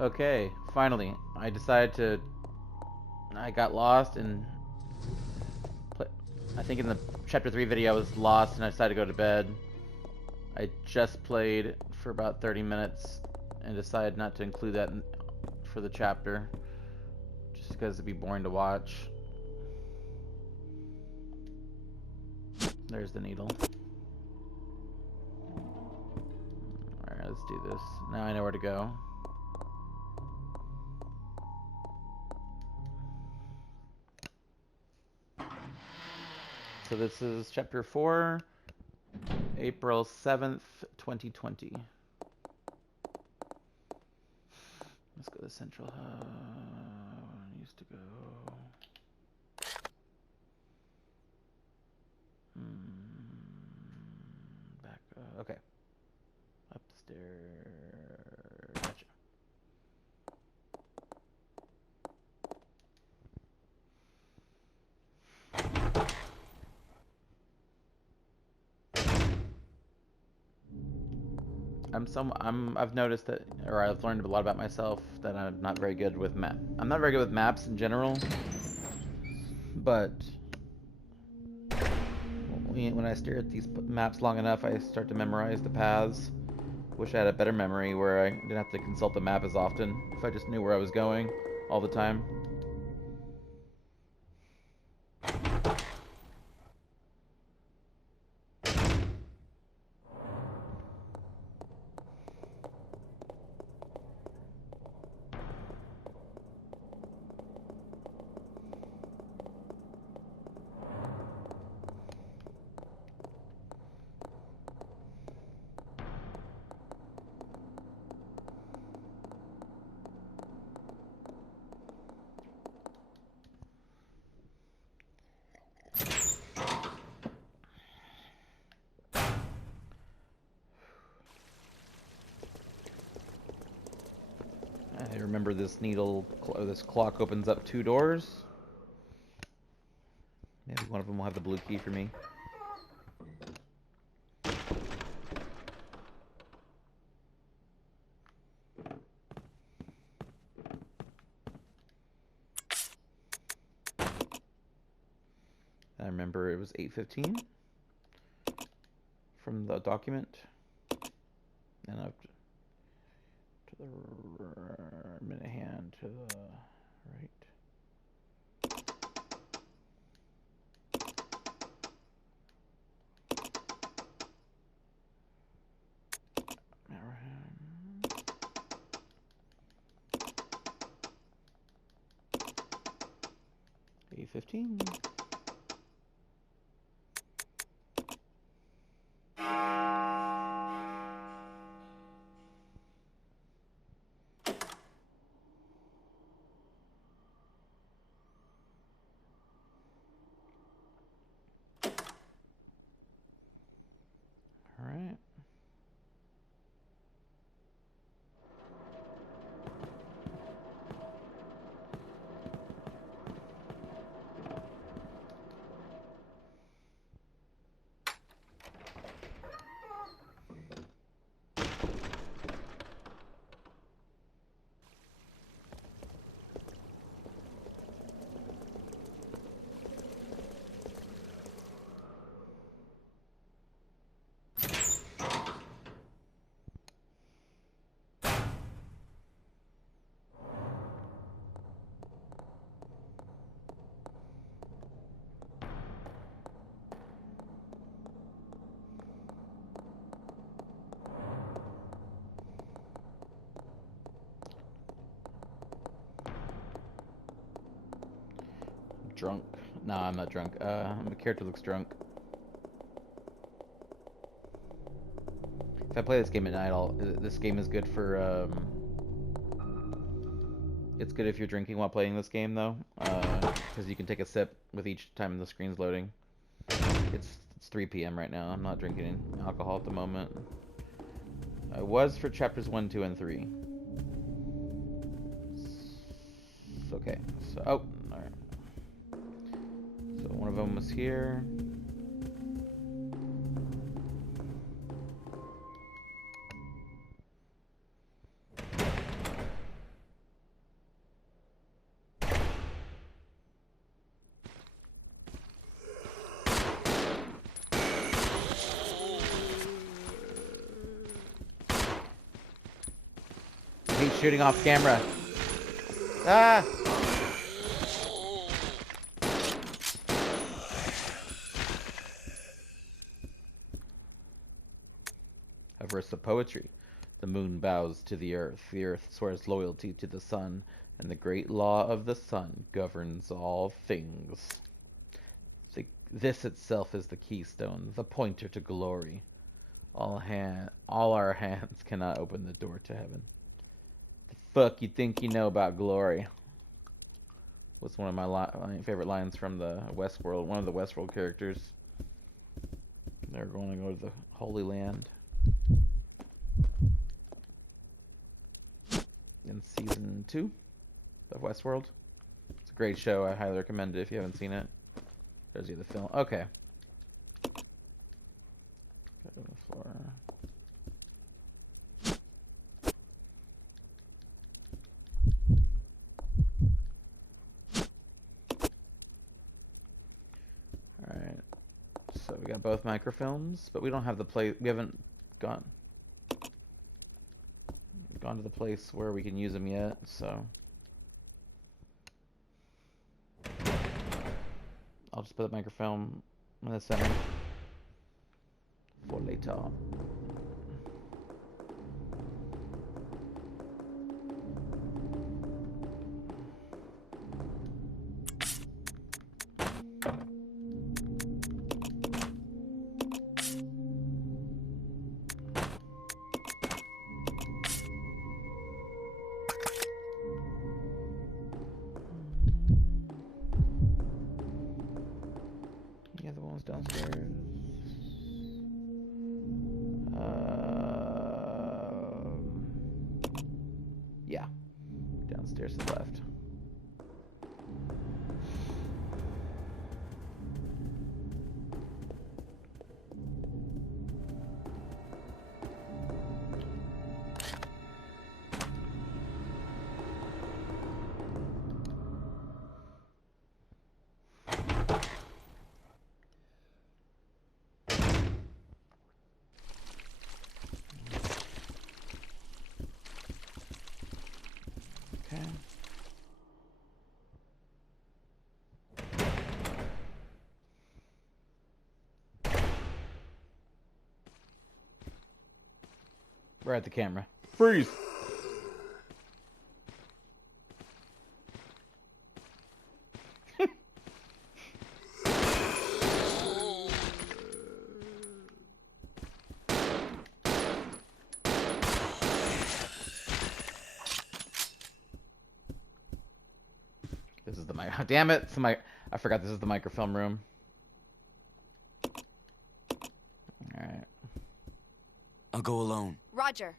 Okay, finally, I decided to. I got lost and I think in the chapter 3 video I was lost and I decided to go to bed. I just played for about 30 minutes and decided not to include that for the chapter just because it'd be boring to watch. There's the needle. Alright, let's do this. Now I know where to go. So this is chapter 4, April 7th, 2020. Let's go to Central Hub. I used to go. Back. Okay. Up the stairs. Gotcha. I've noticed that, or I've learned a lot about myself that I'm not very good with map. I'm not very good with maps in general, but when I stare at these maps long enough, I start to memorize the paths. Wish I had a better memory where I didn't have to consult the map as often. If I just knew where I was going all the time. I remember this this clock opens up 2 doors. Maybe one of them will have the blue key for me. I remember it was 8:15 from the document. And up to the minute hand to the right. A15. All right. Drunk. No, I'm not drunk. My character looks drunk. If I play this game at night, this game is good for, it's good if you're drinking while playing this game, though, because you can take a sip with each time the screen's loading. It's 3 p.m. right now. I'm not drinking alcohol at the moment. I was for chapters 1, 2, and 3. Okay, so, oh, alright. So one of them was here. shooting off camera. Ah! A verse of poetry. The moon bows to the earth swears loyalty to the sun, and the great law of the sun governs all things. This itself is the keystone, the pointer to glory. All our hands cannot open the door to heaven. The fuck you think you know about glory? Was one of my favorite lines from the Westworld, one of the Westworld characters. They're going to go to the Holy Land. In season 2 of Westworld. It's a great show. I highly recommend it if you haven't seen it. There's you the film. Okay. Go to the floor. Alright. So we got both microfilms, but we don't have the play. We haven't gone to the place where we can use them yet, so I'll just put the microfilm in the center for later. Yeah, the one was downstairs. Yeah, downstairs to the left. Okay. We're at the camera. Freeze! This is the mic. Damn it! I forgot this is the microfilm room. Alright. I'll go alone. Roger.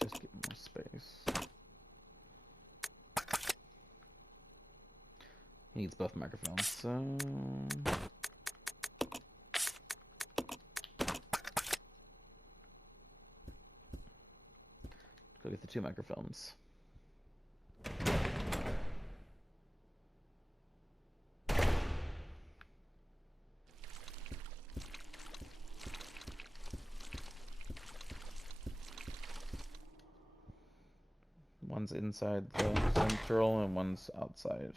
Just get more space. He needs both microphones, so... Go get the 2 microphones. One's inside the central and one's outside.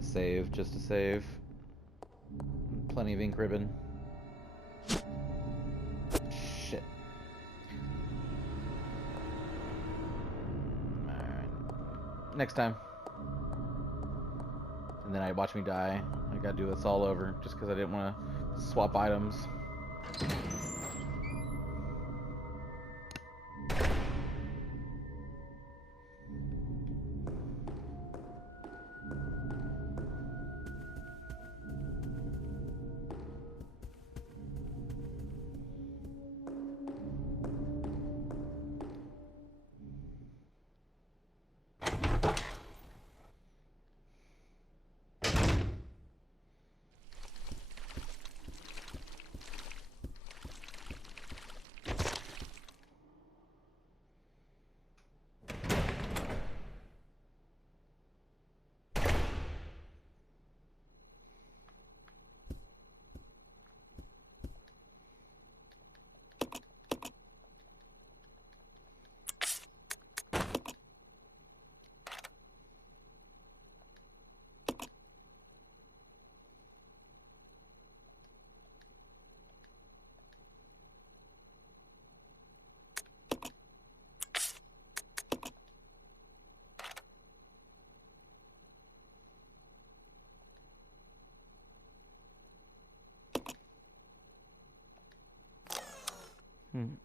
Save, just to save. Plenty of ink ribbon. Shit. Alright. Next time. And then I watch me die. I gotta do this all over just because I didn't want to swap items.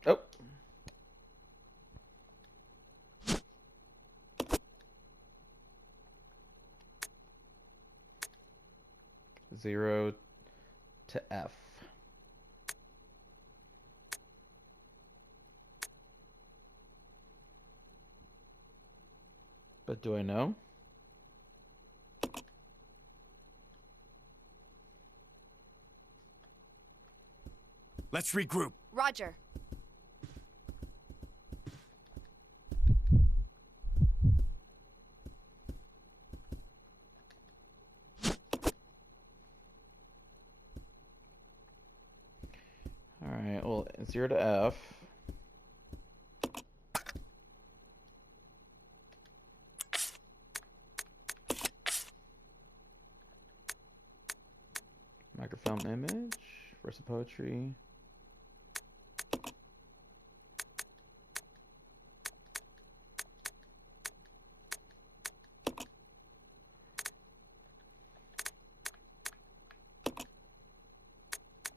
Oh. Zero to F. But do I know? Let's regroup. Roger. Alright, well, 0 to F. Microfilm image, versa poetry.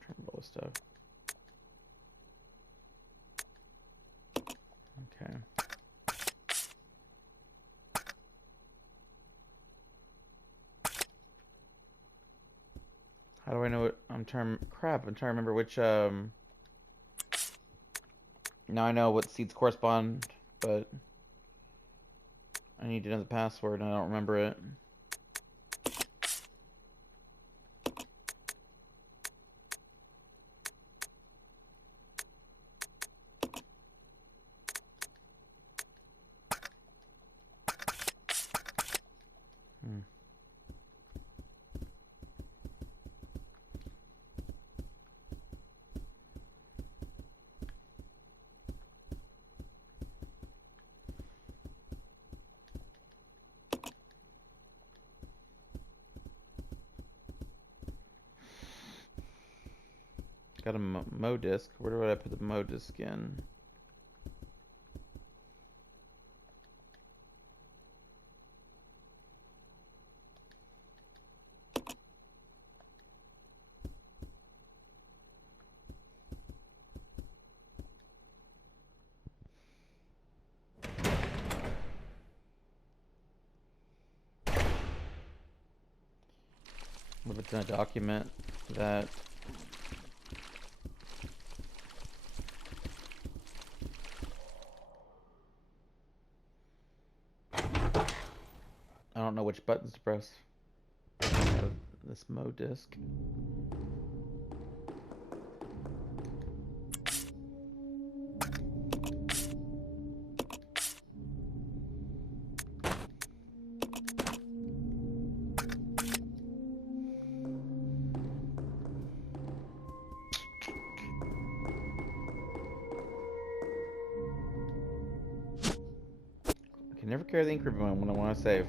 Trying to roll this stuff. Okay. How do I know what I'm trying? Crap! I'm trying to remember which. Now I know what seeds correspond, but I need to know the password and I don't remember it. Got a Mo disc. Where do I put the Mo disc in? What if it's in a document that I don't know which buttons to press. This Mo disc. I can never carry the ink ribbon when I want to save.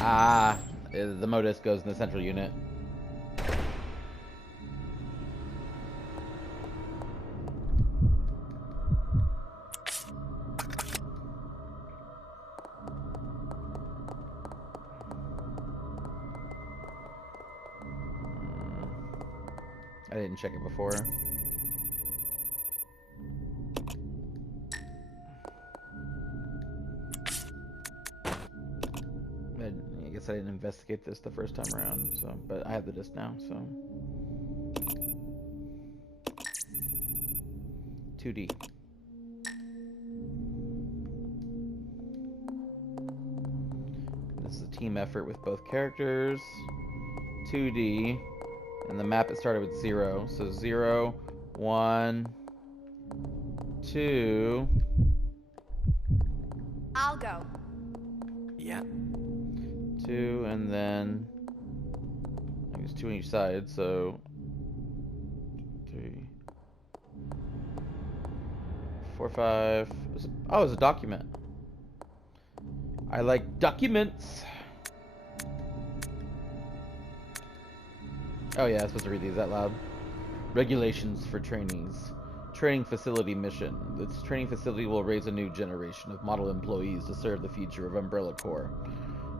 Ah, the Mo disc goes in the central unit. didn't check it before. I guess I didn't investigate this the first time around, so but I have the disc now, so 2D. This is a team effort with both characters. 2D, and the map it started with 0, so 0, 1, 2. I'll go. Yeah. 2, and then I guess 2 on each side, so 3, 4, 5. Oh, it's a document. I like documents. Oh yeah, I'm supposed to read these out loud. Regulations for trainees. Training facility mission. This training facility will raise a new generation of model employees to serve the future of Umbrella Corps.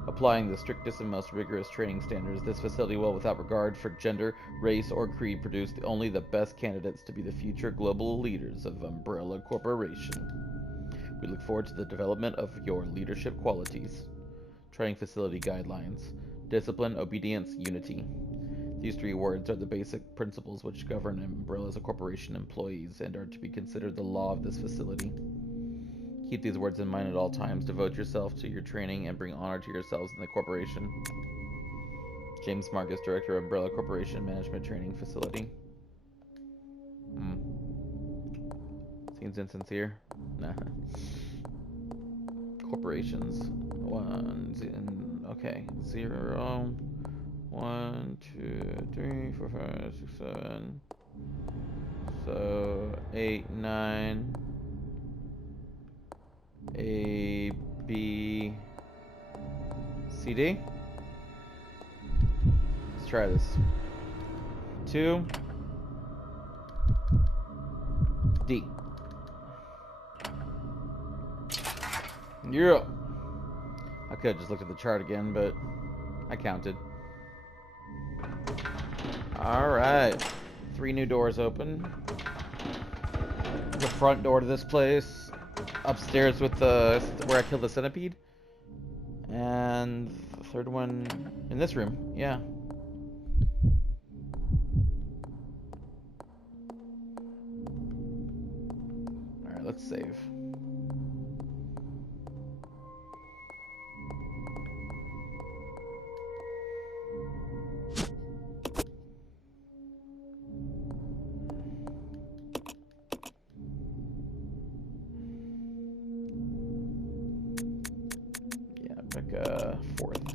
Applying the strictest and most rigorous training standards, this facility will, without regard for gender, race, or creed, produce only the best candidates to be the future global leaders of Umbrella Corporation. We look forward to the development of your leadership qualities. Training facility guidelines. Discipline, obedience, unity. These 3 words are the basic principles which govern Umbrella as a corporation employees and are to be considered the law of this facility. Keep these words in mind at all times. Devote yourself to your training and bring honor to yourselves and the corporation. James Marcus, Director of Umbrella Corporation Management Training Facility. Seems insincere. Nah. Corporations. Okay. 0, 1, 2, 3, 4, 5, 6, 7. So 8, 9. A, B, C, D. Let's try this. 2, D. Yeah. I could have just looked at the chart again, but I counted. Alright. 3 new doors open. The front door to this place. Upstairs with the where I killed the centipede. And the 3rd one in this room. Yeah. Alright, let's save. Pick a 4th.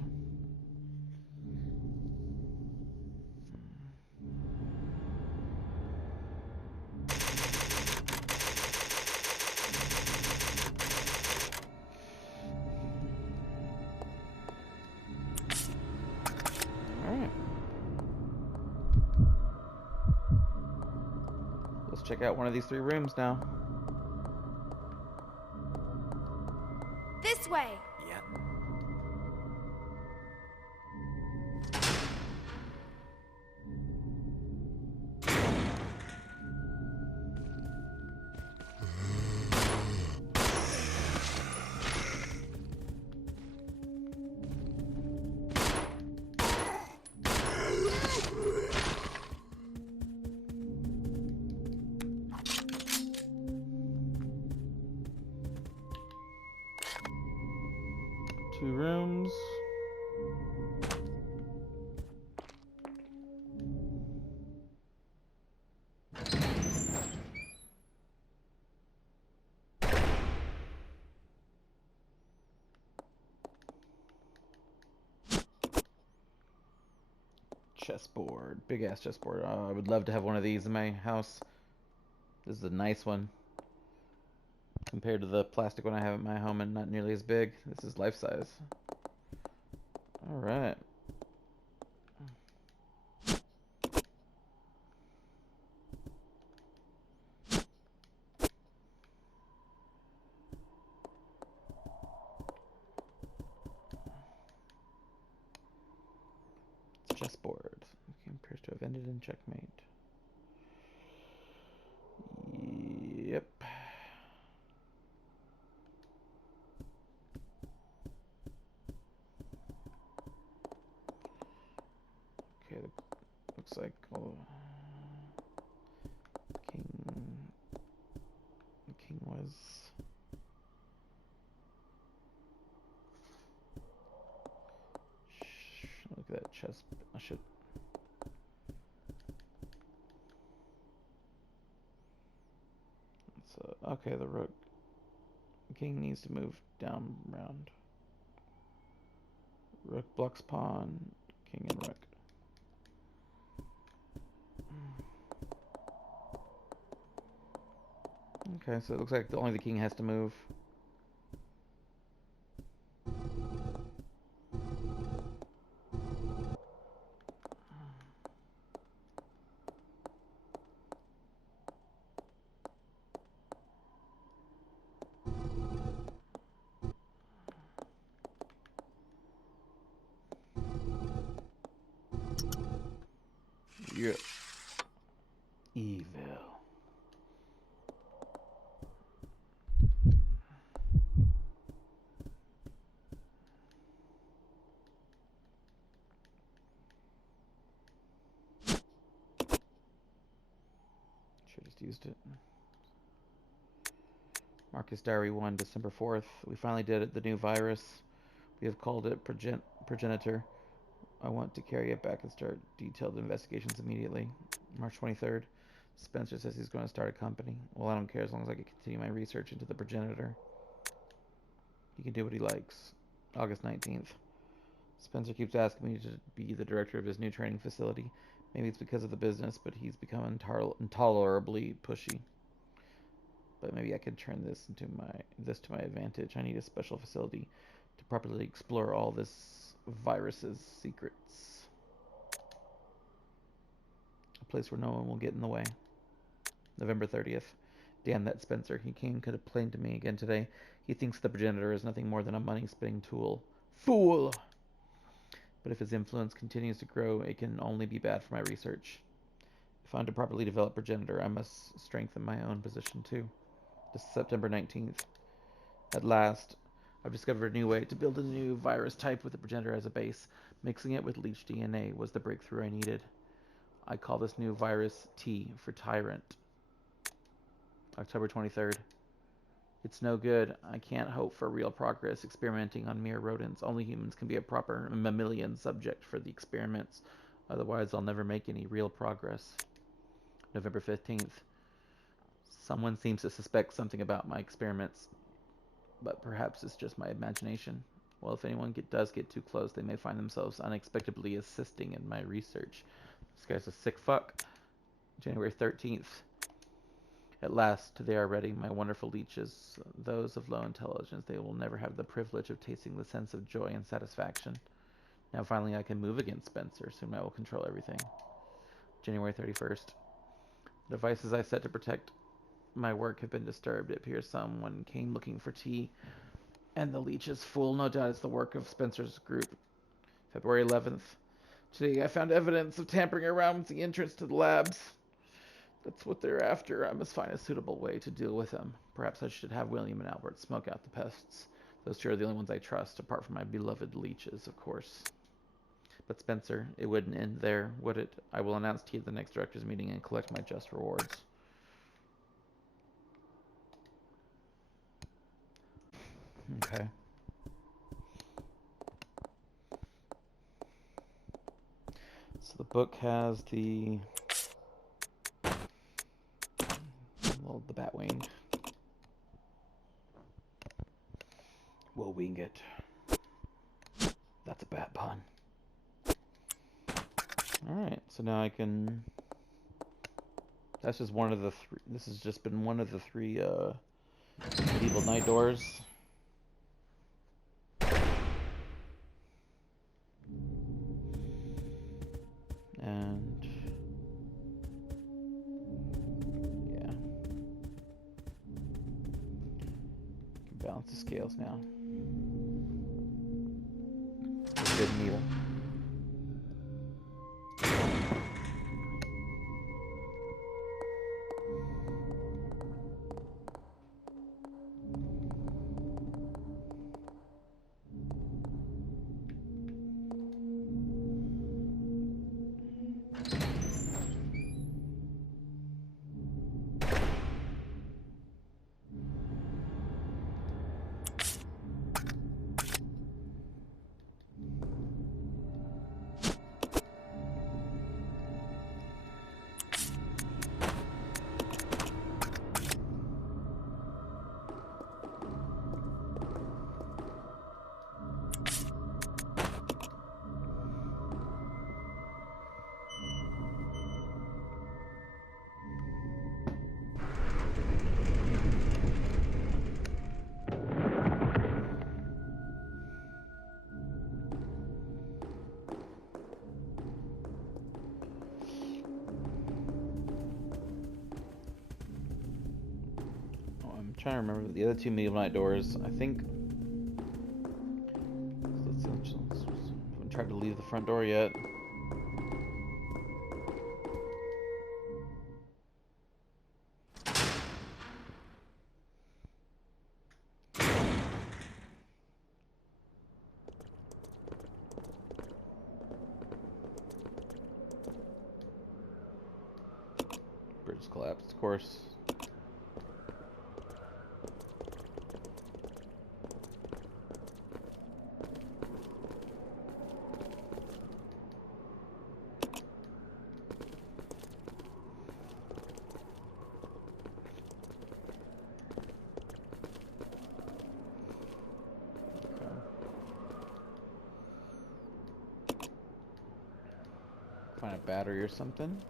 Alright. Let's check out one of these 3 rooms now. This way. Yeah. 2 rooms. Chessboard. Big ass chessboard. I would love to have one of these in my house. This is a nice one. Compared to the plastic one I have at my home and not nearly as big. This is life size. Alright. Chessboard. Okay, appears to have ended in checkmate. Looks like king was. Look at that chest. I should. Okay, the rook. King needs to move down round. Rook blocks pawn. King and rook. Okay, so it looks like only the king has to move. Yeah. Evil. Should just used it. Marcus Diary 1, December 4th. We finally did it. The new virus. We have called it Progenitor. I want to carry it back and start detailed investigations immediately. March 23rd. Spencer says he's going to start a company. Well, I don't care as long as I can continue my research into the Progenitor. He can do what he likes. August 19th. Spencer keeps asking me to be the director of his new training facility. Maybe it's because of the business, but he's become intolerably pushy. But maybe I could turn this to my advantage. I need a special facility to properly explore all this virus's secrets. A place where no one will get in the way. November 30th. Damn that Spencer. He came to complain to me again today. He thinks the Progenitor is nothing more than a money-spinning tool. Fool! But if his influence continues to grow, it can only be bad for my research. If I'm to properly develop Progenitor, I must strengthen my own position too. This is September 19th. At last, I've discovered a new way to build a new virus type with the Progenitor as a base. Mixing it with leech DNA was the breakthrough I needed. I call this new virus T for Tyrant. October 23rd. It's no good. I can't hope for real progress experimenting on mere rodents. Only humans can be a proper mammalian subject for the experiments. Otherwise, I'll never make any real progress. November 15th. Someone seems to suspect something about my experiments, but perhaps it's just my imagination. Well, if anyone does get too close, they may find themselves unexpectedly assisting in my research. This guy's a sick fuck. January 13th. At last, they are ready, my wonderful leeches, those of low intelligence. They will never have the privilege of tasting the sense of joy and satisfaction. Now finally I can move against Spencer. Soon I will control everything. January 31st. The devices I set to protect my work have been disturbed. It appears someone came looking for tea, and the leech is full. No doubt it's the work of Spencer's group. February 11th. Today I found evidence of tampering around with the entrance to the labs. That's what they're after. I must find a suitable way to deal with them. Perhaps I should have William and Albert smoke out the pests. Those two are the only ones I trust, apart from my beloved leeches, of course. But Spencer, it wouldn't end there, would it? I will announce tea at the next director's meeting and collect my just rewards. Okay. So the book has the bat wing. We'll wing it. That's a bad pun. Alright, so now I can... That's just one of the three... This has just been one of the three, medieval night doors. And... yeah. Can balance the scales now. Good and evil. trying to remember the other two medium night doors. I think. Haven't tried to leave the front door yet. Bridge collapsed, of course. Find a battery or something.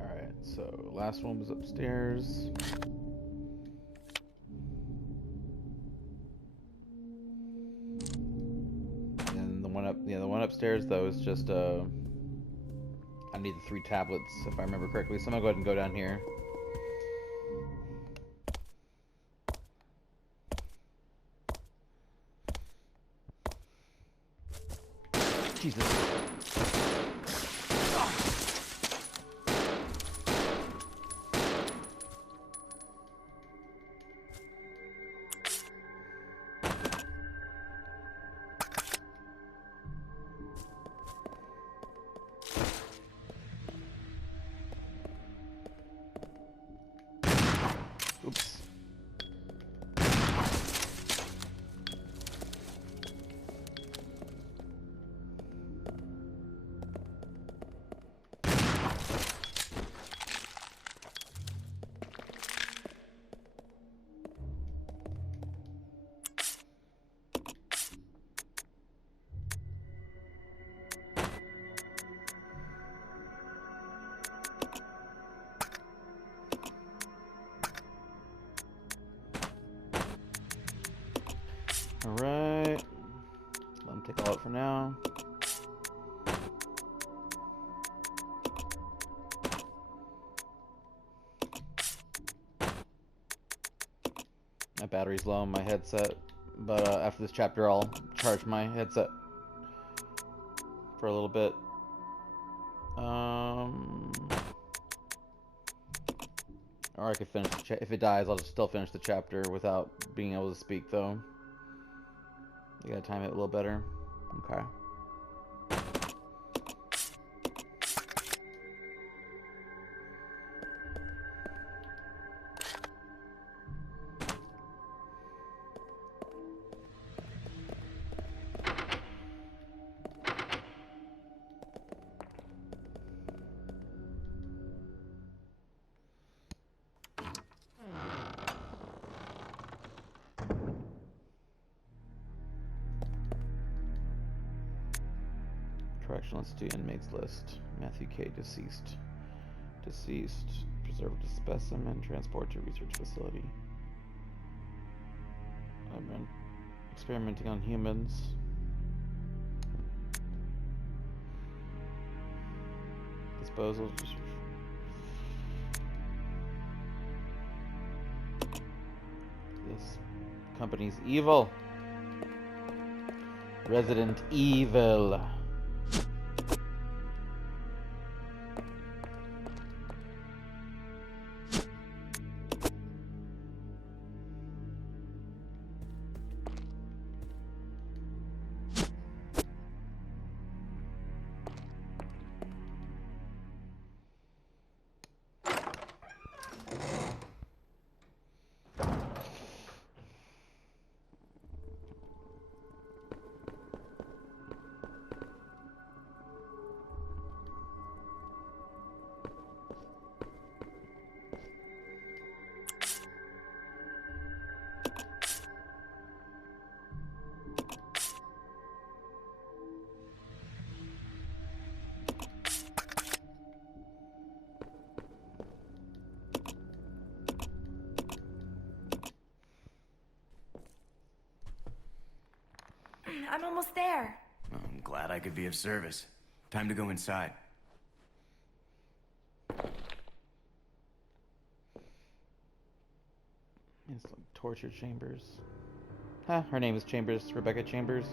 Alright, so last one was upstairs. The one upstairs though is just I need the 3 tablets if I remember correctly. So I'm gonna go ahead and go down here. Jesus. Oops. Alright. Let me take all out for now. My battery's low on my headset, but after this chapter I'll charge my headset for a little bit. Or I could finish the if it dies, I'll just still finish the chapter without being able to speak, though. You gotta time it a little better. Okay. Correctional Institute inmates list. Matthew K. deceased. Deceased. Preserved a specimen. Transport to research facility. I've been experimenting on humans. Disposal. This company's evil. Resident Evil. I'm almost there. I'm glad I could be of service. Time to go inside. It's like torture chambers. Huh, her name is Chambers, Rebecca Chambers.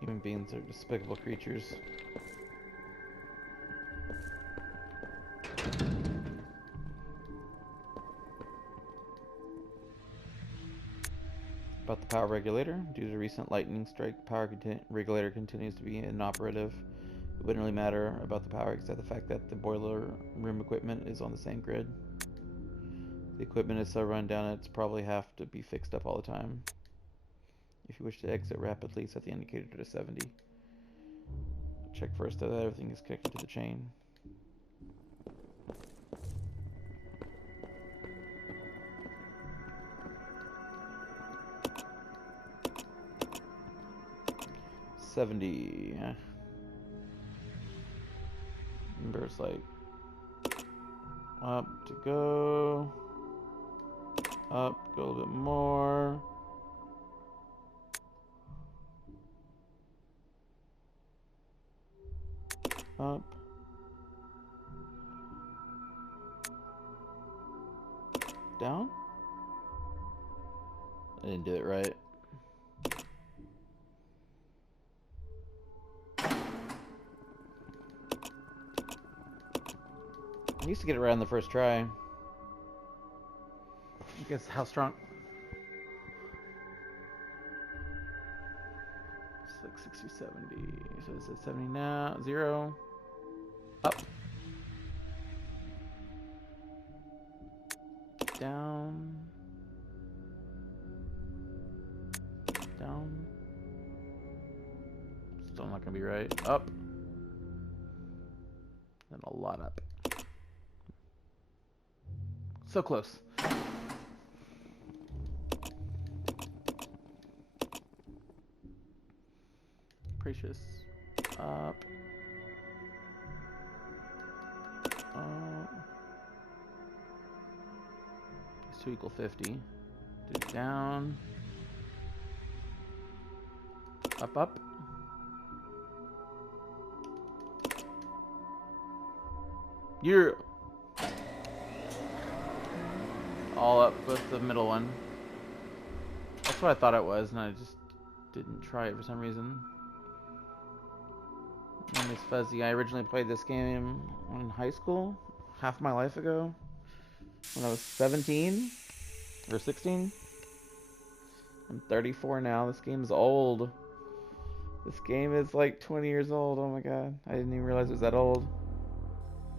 Human beings are despicable creatures. About the power regulator. Due to recent lightning strike, the power regulator continues to be inoperative. It wouldn't really matter about the power except the fact that the boiler room equipment is on the same grid. The equipment is so run down it's probably have to be fixed up all the time. If you wish to exit rapidly, set the indicator to 70. Check first that everything is connected to the chain. Yeah. Remember, it's like up to go, up, go a little bit more. Up. Down? I didn't do it right. I used to get it right on the first try. I guess how strong? It's like 60, 70. So it's at 70 now. 0. Up. Down. Down. Still not gonna be right. Up. Then a lot up. So close. Precious. Up. These two equal 50. Do it down. Up, up. You're all up with the middle one. That's what I thought it was, and I just didn't try it for some reason. My name is Fuzzy. I originally played this game in high school, half my life ago, when I was 17 or 16. I'm 34 now. This game's old. This game is like 20 years old. Oh my god. I didn't even realize it was that old.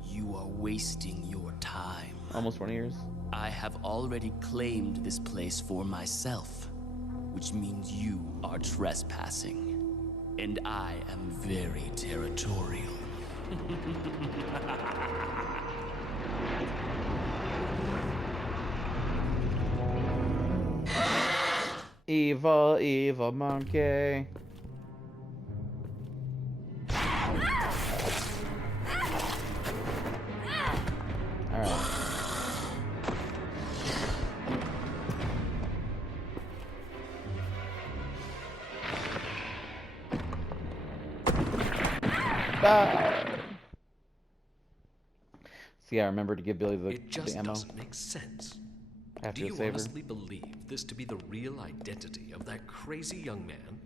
You are wasting your time. Almost 20 years. I have already claimed this place for myself, which means you are trespassing. And I am very territorial. Evil, evil monkey. Alright. See, I remember to give Billy the ammo. It just doesn't make sense. After Do you the saver. honestly believe this to be the real identity of that crazy young man?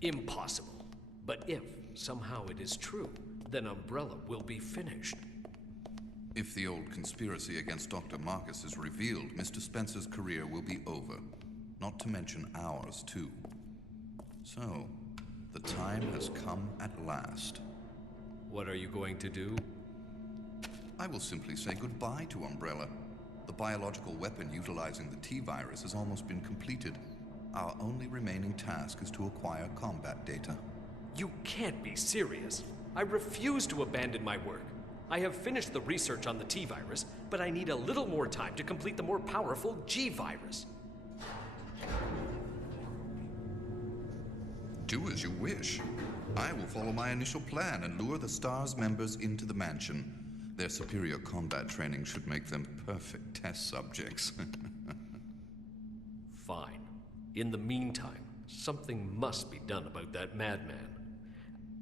Impossible. But if somehow it is true, then Umbrella will be finished. If the old conspiracy against Dr. Marcus is revealed, Mr. Spencer's career will be over. Not to mention ours, too. So, the time has come at last. What are you going to do? I will simply say goodbye to Umbrella. The biological weapon utilizing the T-virus has almost been completed. Our only remaining task is to acquire combat data. You can't be serious. I refuse to abandon my work. I have finished the research on the T-virus, but I need a little more time to complete the more powerful G-virus. Do as you wish. I will follow my initial plan and lure the STARS members into the mansion. Their superior combat training should make them perfect test subjects. Fine. In the meantime, something must be done about that madman.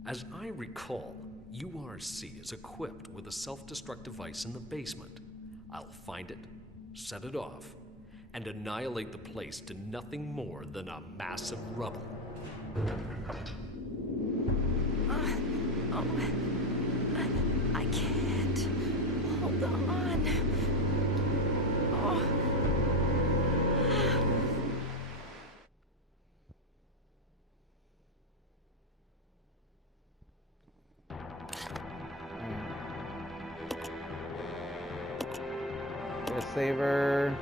As I recall, URC is equipped with a self-destruct device in the basement. I'll find it, set it off, and annihilate the place to nothing more than a mass of rubble. I can't. Hold on. Oh. Get a saver.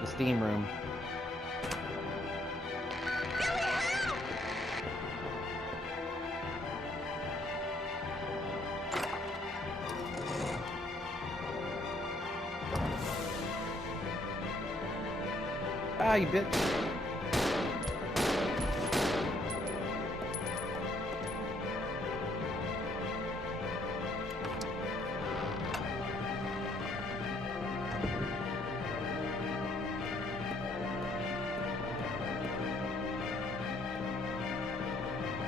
The steam room. Ah, you bitch.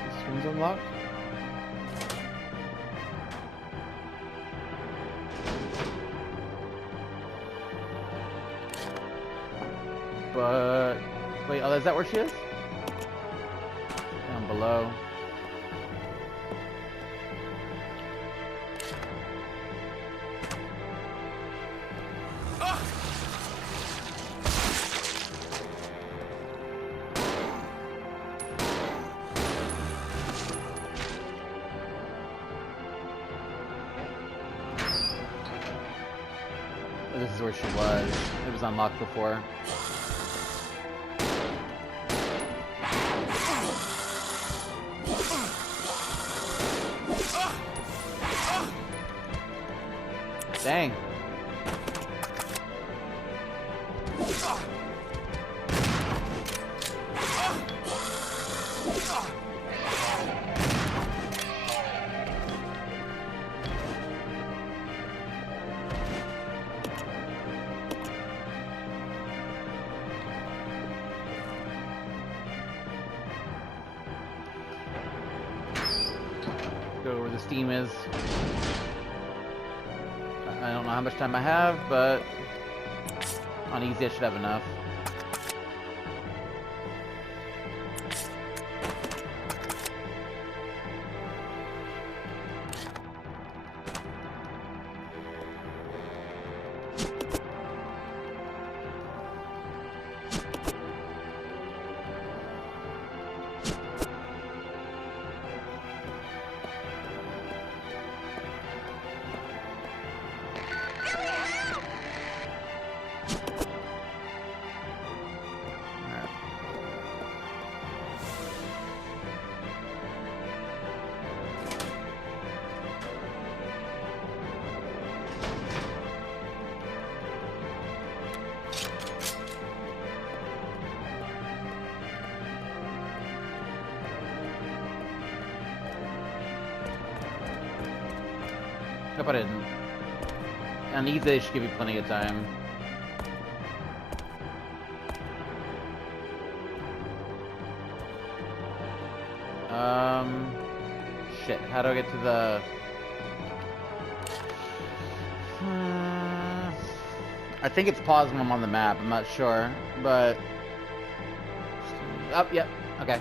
This room's unlocked. But wait, oh, is that where she is? Down below. Oh, this is where she was. It was unlocked before. Dang. Go where the steam is. I don't know how much time I have, but on easy I should have enough. Hope I didn't. On easy they should give you plenty of time. Shit, how do I get to the... I think it's paused when I'm on the map, I'm not sure, but... Oh, yep, okay.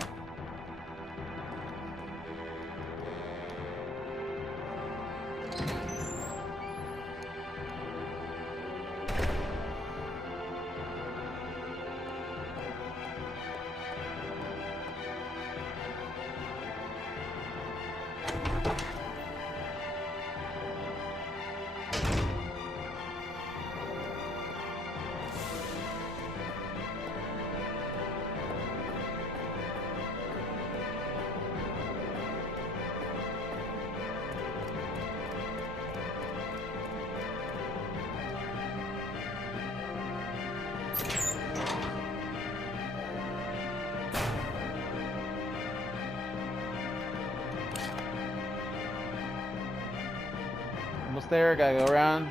Almost there, gotta go around.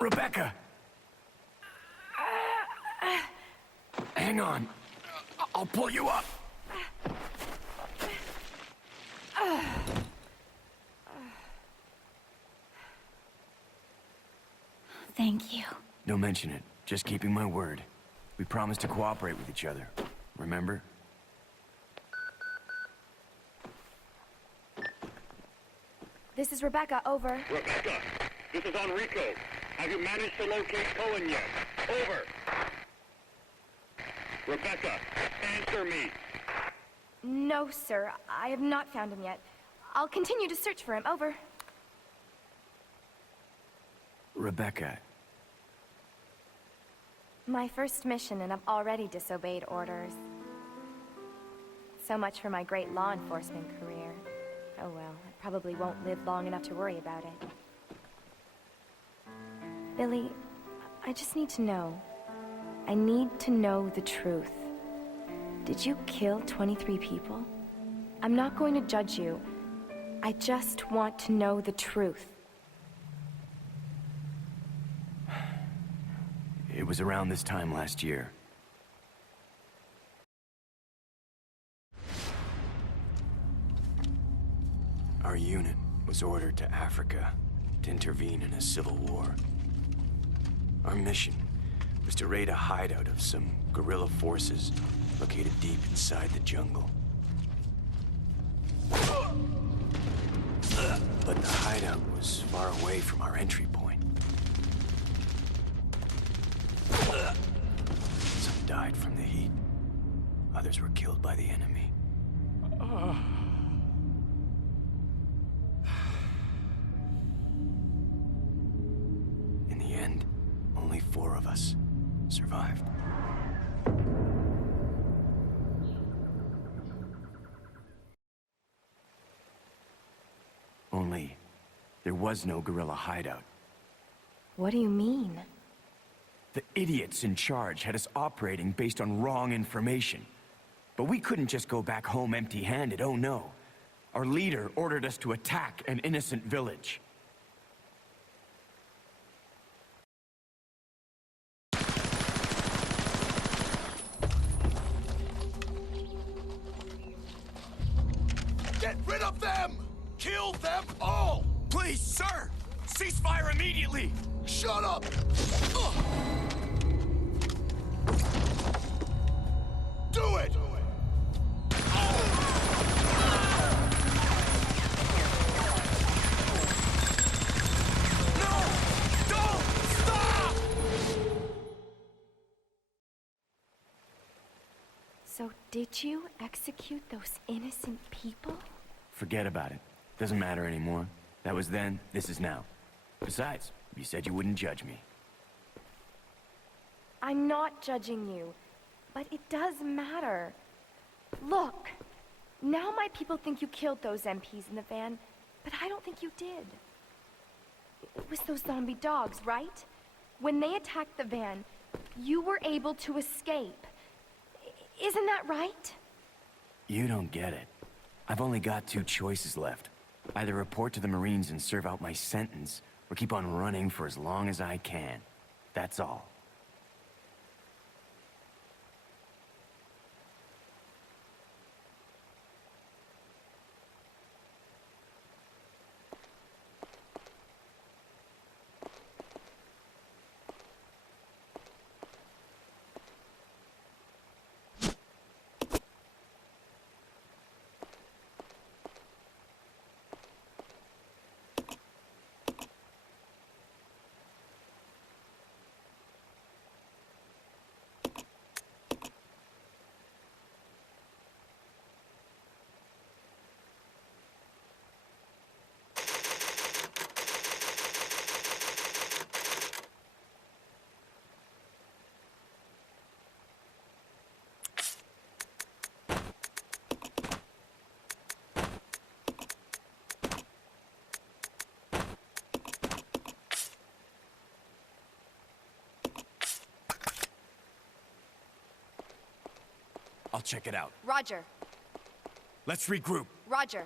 Rebecca! Hang on. I'll pull you up. Thank you. Don't mention it. Just keeping my word. We promised to cooperate with each other. Remember? This is Rebecca, over. Rebecca, this is Enrico. Have you managed to locate Cohen yet? Over. Rebecca, answer me. No, sir. I have not found him yet. I'll continue to search for him, over. Rebecca, My first mission, and I've already disobeyed orders. So much for my great law enforcement career. Oh well, I probably won't live long enough to worry about it. Billy, I just need to know. I need to know the truth. Did you kill 23 people? I'm not going to judge you. I just want to know the truth. it was around this time last year. Our unit was ordered to Africa to intervene in a civil war. Our mission was to raid a hideout of some guerrilla forces located deep inside the jungle. But the hideout was far away from our entry point. Some died from the heat. Others were killed by the enemy. In the end, only 4 of us survived. Only, there was no guerrilla hideout. What do you mean? The idiots in charge had us operating based on wrong information. But we couldn't just go back home empty-handed, oh no. Our leader ordered us to attack an innocent village. Get rid of them! Kill them all! Please, sir! Ceasefire immediately! Shut up! Do it! No! Don't! Stop! So did you execute those innocent people? Forget about it. Doesn't matter anymore. That was then, this is now. Besides, you said you wouldn't judge me. I'm not judging you, but it does matter. Look, now my people think you killed those MPs in the van, but I don't think you did. It was those zombie dogs, right? When they attacked the van, you were able to escape. Isn't that right? You don't get it. I've only got 2 choices left. Either report to the Marines and serve out my sentence, or keep on running for as long as I can. That's all. I'll check it out. Roger. Let's regroup. Roger.